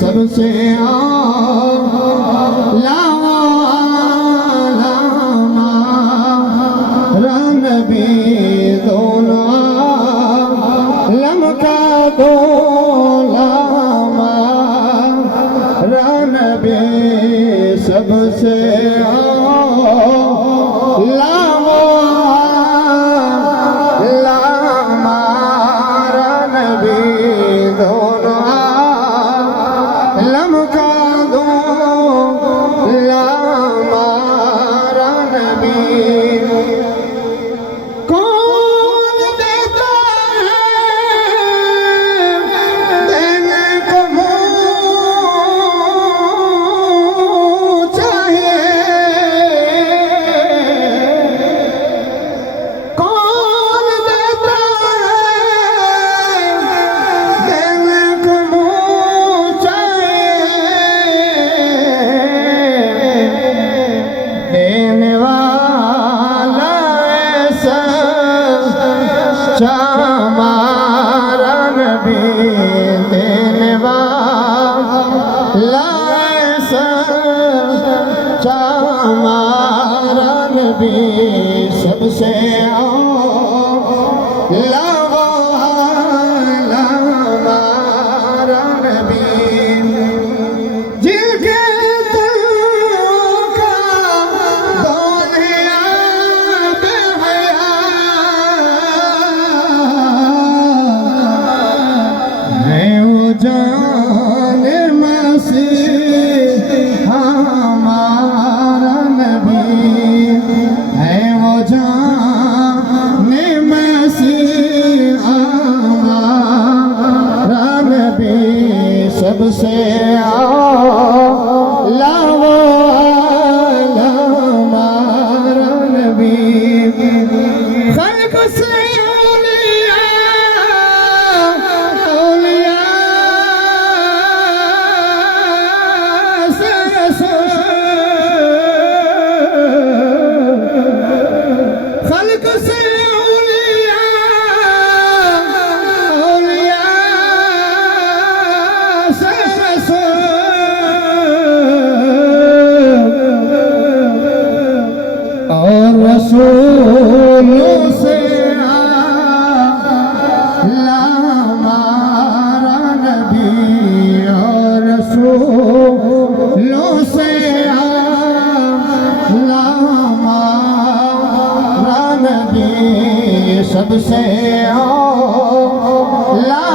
सबसे आला नबी दोनों आलम का दोलामा नबी सबसे हमारा नबी देने वाला सच्चा हमारा नबी सबसे आला हमारा नबी जिनके जान मसीह हमारा नबी है वो जान मसीह हमारा नबी सबसे आला हमारा नबी खल्क़ से रसूलों से आला हमारा नबी और रसूलों से आला हमारा नबी सबसे आला